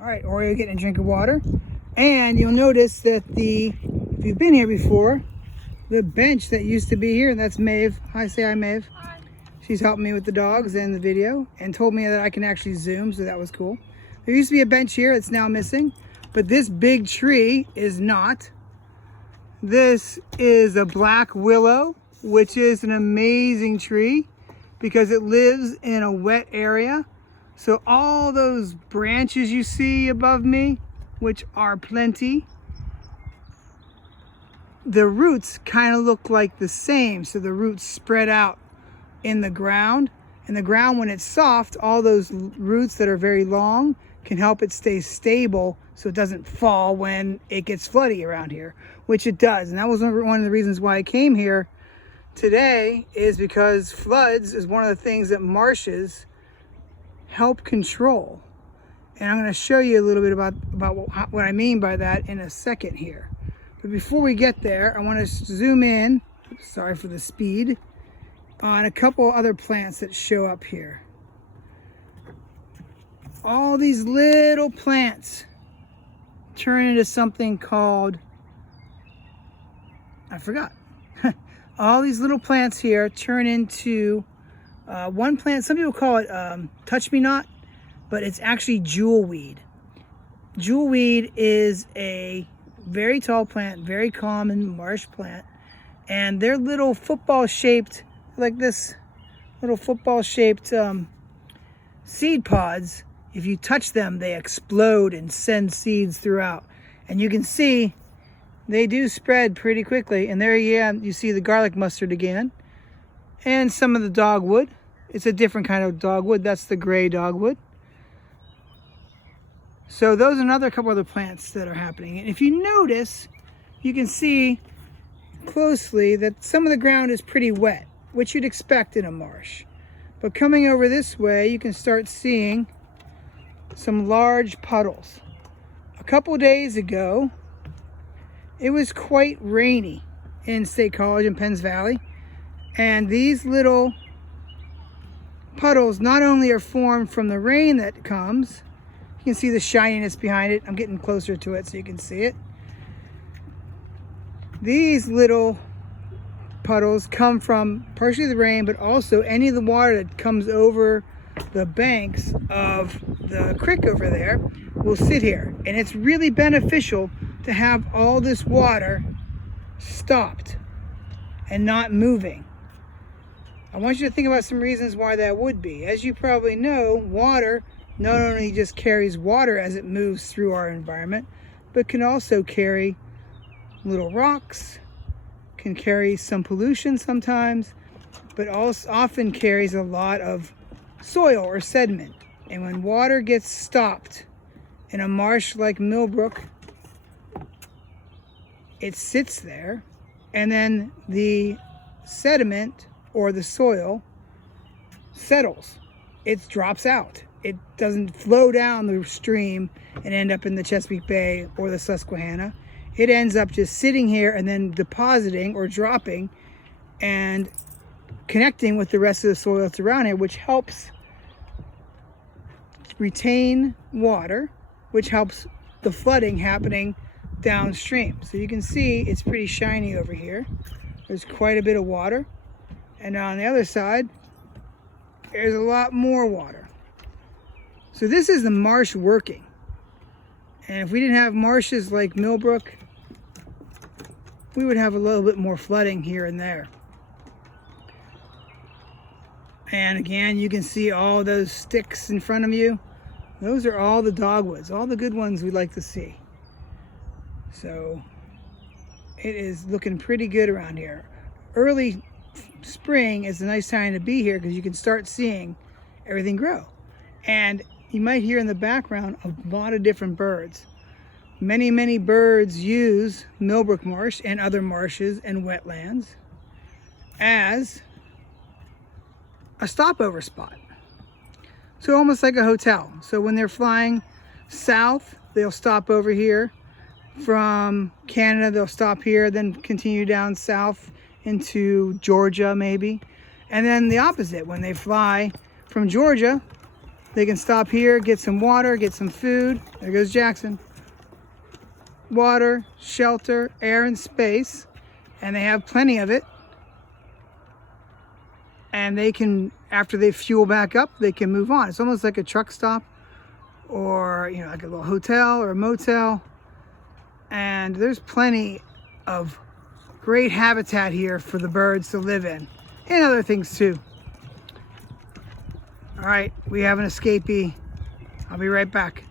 All right, Oreo getting a drink of water. And you'll notice that if you've been here before, the bench that used to be here, and that's Maeve. Hi, say hi, Maeve. Hi. She's helping me with the dogs and the video and told me that I can actually zoom, so that was cool. There used to be a bench here, it's now missing, but this big tree is not. This is a black willow, which is an amazing tree because it lives in a wet area. So all those branches you see above me, which are plenty, the roots kind of look like the same. So the roots spread out in the ground. And the ground, when it's soft, all those roots that are very long can help it stay stable so it doesn't fall when it gets floody around here, which it does. And that was one of the reasons why I came here today, is because floods is one of the things that marshes help control. And I'm going to show you a little bit about what I mean by that in a second here. But before we get there, I want to zoom in, sorry for the speed, on a couple other plants that show up here. All these little plants turn into something called, I forgot. All these little plants here turn into one plant, some people call it touch-me-not, but it's actually jewelweed. Jewelweed is a very tall plant, very common marsh plant, and they're little football-shaped, like this, little football-shaped seed pods. If you touch them, they explode and send seeds throughout. And you can see they do spread pretty quickly. And there you see the garlic mustard again. And some of the dogwood. It's a different kind of dogwood. That's the gray dogwood. So those are another couple other plants that are happening. And if you notice, you can see closely that some of the ground is pretty wet, which you'd expect in a marsh. But coming over this way, you can start seeing some large puddles. A couple days ago, it was quite rainy in State College in Penns Valley. And these little puddles not only are formed from the rain that comes, you can see the shininess behind it. I'm getting closer to it so you can see it. These little puddles come from partially the rain, but also any of the water that comes over the banks of the creek over there will sit here. And it's really beneficial to have all this water stopped and not moving. I want you to think about some reasons why that would be. As you probably know, water not only just carries water as it moves through our environment, but can also carry little rocks, can carry some pollution sometimes, but also often carries a lot of soil or sediment. And when water gets stopped in a marsh like Millbrook, it sits there, and then the sediment or the soil settles. It drops out. It doesn't flow down the stream and end up in the Chesapeake Bay or the Susquehanna. It ends up just sitting here and then depositing or dropping and connecting with the rest of the soil that's around here, which helps retain water, which helps the flooding happening downstream. So you can see it's pretty shiny over here. There's quite a bit of water. And on the other side, there's a lot more water. So this is the marsh working. And if we didn't have marshes like Millbrook, we would have a little bit more flooding here and there. And again, you can see all those sticks in front of you. Those are all the dogwoods, all the good ones we like to see. So it is looking pretty good around here. Early spring is a nice time to be here because you can start seeing everything grow. And you might hear in the background a lot of different birds. Many birds use Millbrook Marsh and other marshes and wetlands as a stopover spot. So almost like a hotel. So when they're flying south, they'll stop over here. From Canada, they'll stop here, then continue down south into Georgia maybe. And then the opposite, when they fly from Georgia, They can stop here, get some water, get some food. There goes Jackson. Water, shelter, air, and space. And they have plenty of it. And they can, after they fuel back up, they can move on. It's almost like a truck stop, or like a little hotel or a motel. And there's plenty of great habitat here for the birds to live in, and other things too. All right, we have an escapee. I'll be right back.